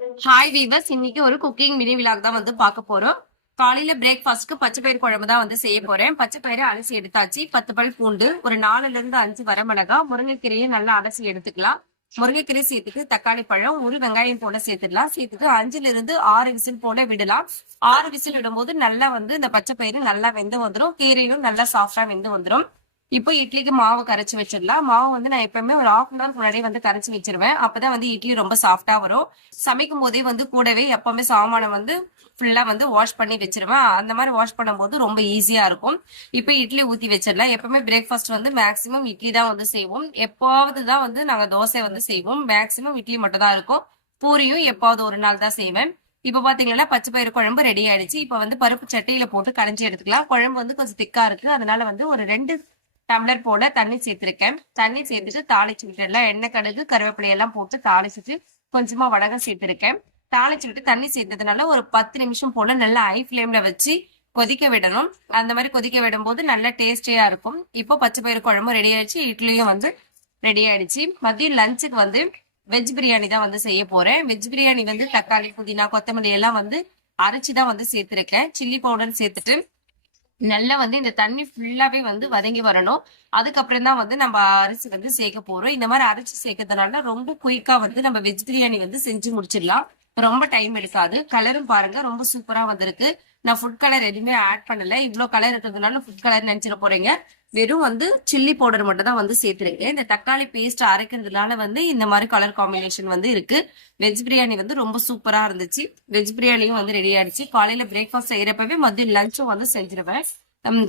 Hi viewers, இன்னைக்கு ஒரு cooking mini vlog தான் வந்து பார்க்க போறோம். காலையில பிரேக்ஃபாஸ்ட்க்கு பச்சை பயிர் குழம்பு தான் வந்து செய்ய போறேன். பச்சை பயிரை அலசி எடுத்தாச்சு. 10 பல் பூண்டு, ஒரு 4ல இருந்து 5 வரமிளகா, முருங்கைக்கீரையை நல்லா அலசி எடுத்துக்கலாம். முருங்கைக்கீரை சேர்த்துட்டு தக்காளி பழம், ஒரு வெங்காயம் போல சேர்த்துடலாம். சேர்த்துட்டு 5ல இருந்து 6 விசில் போல விடலாம். 6 விசில் விடும்போது நல்லா வந்து இந்த பச்சை பயிறு நல்லா வெந்து வந்துடும். கீரையும் நல்லா சாஃப்டா வெந்து வந்துடும். இப்போ இட்லிக்கு மாவு கரைச்சி வச்சிடலாம். மாவு வந்து நான் எப்பவுமே ஒரு 1/2 மணி நேரம் முன்னாடியே வந்து கரைச்சி வச்சிருவேன். அப்பதான் வந்து இட்லி ரொம்ப சாஃப்டா வரும். சமைக்கும் போதே வந்து கூடவே எப்பவுமே சாமானை வந்து ஃபுல்லா வந்து வாஷ் பண்ணி வச்சிருவேன். அந்த மாதிரி வாஷ் பண்ணும்போது ரொம்ப ஈஸியா இருக்கும். இப்போ இட்லி ஊத்தி வச்சிடலாம். எப்பவுமே பிரேக்ஃபாஸ்ட் வந்து மேக்சிமம் இட்லி தான் வந்து செய்வோம். எப்பாவது தான் வந்து நாங்க தோசை வந்து செய்வோம். மேக்சிமம் இட்லி மட்டும் தான் இருக்கும். பூரியும் எப்பாவது ஒரு நாள் தான் செய்வேன். இப்ப பாத்தீங்கன்னா பச்சை பயிறு குழம்பு ரெடி ஆயிடுச்சு. இப்ப வந்து பருப்பு சட்டியில போட்டு கடைஞ்சி எடுத்துக்கலாம். குழம்பு வந்து கொஞ்சம் திக்கா இருக்கு. அதனால வந்து ஒரு 2 டம்ளர் போல தண்ணி சேர்த்திருக்கேன். தண்ணி சேர்த்துட்டு தாளிச்சு விட்டுடலாம். எண்ணெய், கடுகு, கருவேப்பிலை எல்லாம் போட்டு தாளிச்சுட்டு கொஞ்சமா வடகம் சேர்த்திருக்கேன். தாளிச்சு விட்டு தண்ணி சேர்த்ததுனால ஒரு 10 நிமிஷம் போல நல்லா ஹை ஃபிளேம்ல வச்சு கொதிக்க விடணும். அந்த மாதிரி கொதிக்க விடும் போது நல்ல டேஸ்டியா இருக்கும். இப்போ பச்சை பயிறு குழம்பு ரெடி ஆயிடுச்சு. இட்லியும் வந்து ரெடி ஆயிடுச்சு. மதியம் லஞ்சுக்கு வந்து வெஜ் பிரியாணி தான் வந்து செய்ய போறேன். வெஜ் பிரியாணி வந்து தக்காளி, புதினா, கொத்தமல்லி எல்லாம் வந்து அரைச்சுதான் வந்து சேர்த்திருக்கேன். சில்லி பவுடர் சேர்த்துட்டு நல்லா வந்து இந்த தண்ணி ஃபுல்லாவே வந்து வதங்கி வரணும். அதுக்கப்புறம் தான் வந்து நம்ம அரிசி வந்து சேர்க்க போறோம். இந்த மாதிரி அரைச்சு சேர்க்கறதுனால ரொம்ப குயிக்கா வந்து நம்ம வெஜ் பிரியாணி வந்து செஞ்சு முடிச்சிடலாம். ரொம்ப டைம் எடுக்காது. கலரும் பாருங்க ரொம்ப சூப்பரா வந்திருக்கு. நான் ஃபுட் கலர் எதுவுமே ஆட் பண்ணல. இவ்வளவு கலர் இருக்கிறதுனால ஃபுட் கலர் நினைச்சிட போறீங்க. வெறும் வந்து சில்லி பவுடர் மட்டும் தான் வந்து சேர்த்திருக்கேன். இந்த தக்காளி பேஸ்ட் அரைக்கிறதுனால வந்து இந்த மாதிரி கலர் காம்பினேஷன் வந்து இருக்கு. வெஜ் பிரியாணி வந்து ரொம்ப சூப்பரா இருந்துச்சு. வெஜ் பிரியாணியும் வந்து ரெடி ஆயிடுச்சு. காலையில பிரேக்ஃபாஸ்ட் செய்யறப்பவே மதியம் லஞ்சும் வந்து செஞ்சிருவேன்.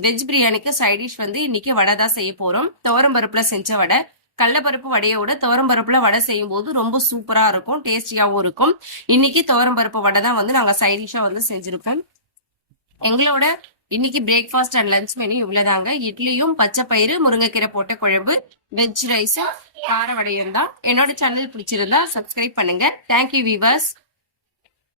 வெஜ் பிரியாணிக்கு சைடிஷ் வந்து இன்னைக்கு வடை தான் செய்ய போறோம். துவரம் பருப்புல செஞ்ச வடை. கடலப்பருப்பு வடையோட துவரம் பருப்புல வடை செய்யும் போது ரொம்ப சூப்பரா இருக்கும், டேஸ்டியாவும் இருக்கும். இன்னைக்கு துவரம் பருப்பு வடை தான் வந்து நாங்க சைடிஷா வந்து செஞ்சிருக்கோம். எங்களோட இன்னைக்கு பிரேக்ஃபாஸ்ட் அண்ட் லஞ்ச் மெனு இவ்வளவுதாங்க. இட்லியும் பச்சை பயிறு முருங்கைக்கீரை போட்ட குழம்பு, வெஜ் ரைஸும் கார வடையும் தான். என்னோட சேனல் பிடிச்சிருந்தா சப்ஸ்கிரைப் பண்ணுங்க. Thank you viewers.